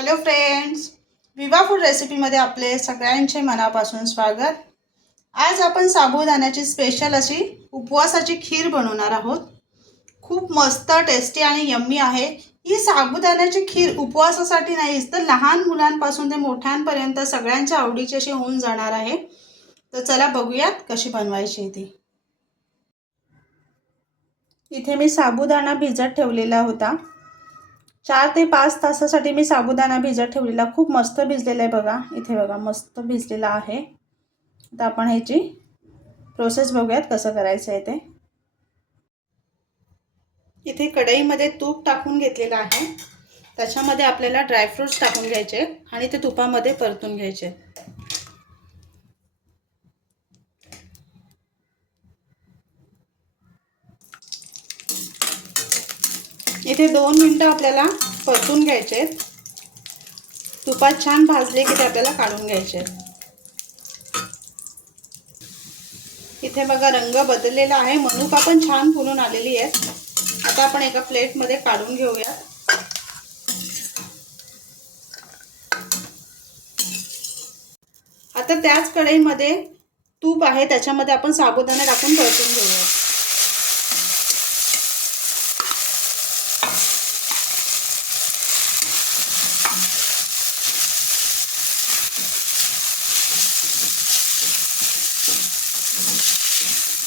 Hello friends, विवा food रेसिपीमध्ये आपले सगळ्यांचे मनापासून स्वागत। आज आपण साबुदाण्याची स्पेशल अशी उपवासाची खीर बनवणार आहोत। खूप मस्त टेस्टी आणि यम्मी आहे। ही साबुदाण्याची खीर उपवासासाठी नाहीच तर लहान मुलांपासून ते मोठ्यांपर्यंत सगळ्यांच्या आवडीची अशी होऊन जाणार आहे। तर चला बघूयात कशी बनवायची ती। इथे मी साबुदाणा भिजत ठेवलेला होता। 4 ते 5 तासासाठी मी साबुदाणा भिजत ठेवलेला। खूप मस्त भिजलेला आहे बघा, इथे बघा मस्त भिजलेला आहे। आता आपण ह्याची प्रोसेस बघूयात कसं करायचं आहे ते। इथे कढईमध्ये तूप टाकून घेतलेलं आहे। त्याच्यामध्ये आपल्याला ड्रायफ्रुट्स टाकून घ्यायचे आणि ते तुपामध्ये परतून घ्यायचे। इथे 2 मिनिटं आपल्याला परतून घ्यायचे। तुपात छान भाजले की ते आपल्याला काढून घ्यायचे। इथे बघा रंग बदललेला आहे, मनुका पण छान फुलून आलेली आहे। आता आपण एका प्लेटमध्ये काढून घेऊया। आता त्याच कढईमध्ये तूप आहे, त्याच्यामध्ये आपण साबुदाणा टाकून परतून घेऊया।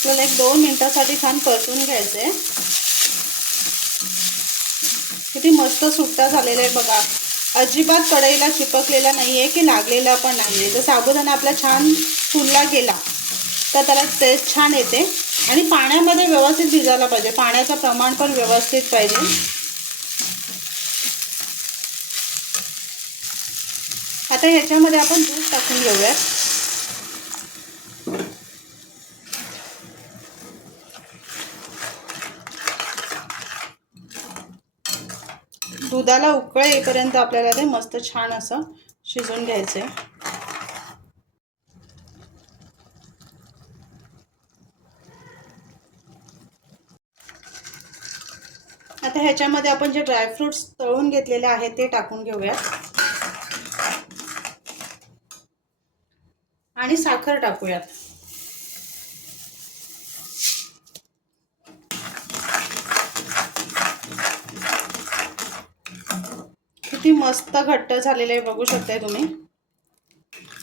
आपल्याला 1-2 मिनिटांसाठी छान परतून घ्यायचं आहे। किती मस्त सुट्टा झालेला आहे बघा, अजिबात कढईला चिपकलेला नाही आहे की लागलेला पण नाही आहे। जर साबुदाणा आपला छान फुलला गेला तर त्याला टेस्ट छान येते आणि पाण्यामध्ये व्यवस्थित भिजायला पाहिजे, पाण्याचं प्रमाण पण व्यवस्थित पाहिजे। आता ह्याच्यामध्ये आपण दूध टाकून घेऊया। दुधाला उकळ येईपर्यंत आपल्याला ते मस्त छान असं शिजवून घ्यायचं आहे। आता ह्याच्यामध्ये आपण जे ड्रायफ्रुट्स तळून घेतलेले आहेत ते टाकून घेऊया आणि साखर टाकूयात। किती मस्त घट्ट झालेले आहे बघू शकताय तुम्ही।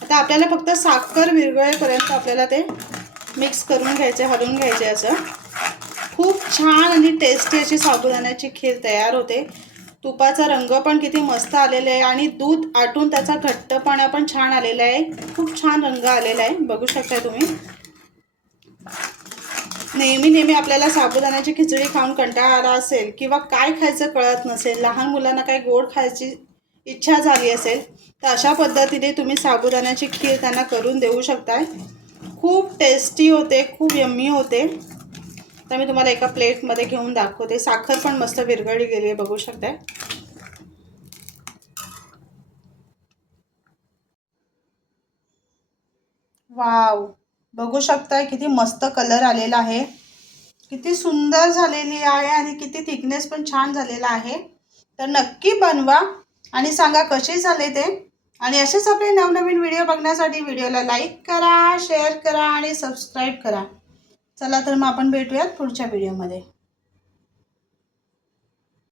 आता आपल्याला फक्त साखर विरघळेपर्यंत आपल्याला ते मिक्स करून घ्यायचे, हलवून घ्यायचे। असं खूप छान आणि टेस्टी अशी साबुदाण्याची खीर तयार होते। तुपाचा रंग पण किती मस्त आलेला आहे आणि दूध आटून त्याचा घट्टपणा पण छान आलेला आहे। खूप छान रंग आलेला आहे बघू शकताय तुम्ही। नेहमी आपल्याला साबुदाण्याची खिचडी खाऊन कंटाळा आला असेल किंवा काय खायचं कळत नसेल, लहान मुलांना काही गोड खायची इच्छा झाली असेल तर अशा पद्धतीने तुम्ही साबुदाण्याची खीर त्यांना करून देऊ शकताय। खूप टेस्टी होते, खूप यम्मी होते। तर मी तुम्हाला एका प्लेटमध्ये घेऊन दाखवते। साखर पण मस्त विरघळली गेली आहे बघू शकताय। वाव, बघू शकताय किती मस्त कलर आलेला आहे, किती सुंदर झालेली आहे आणि किती थिकनेस पण छान झालेला आहे। तर नक्की बनवा आणि सांगा कसे झाले ते। आणि असेच आपले नवनवीन व्हिडिओ बघण्यासाठी व्हिडिओला लाईक करा, शेअर करा आणि सबस्क्राईब करा। चला तर मग आपण भेटूयात पुढच्या व्हिडिओमध्ये।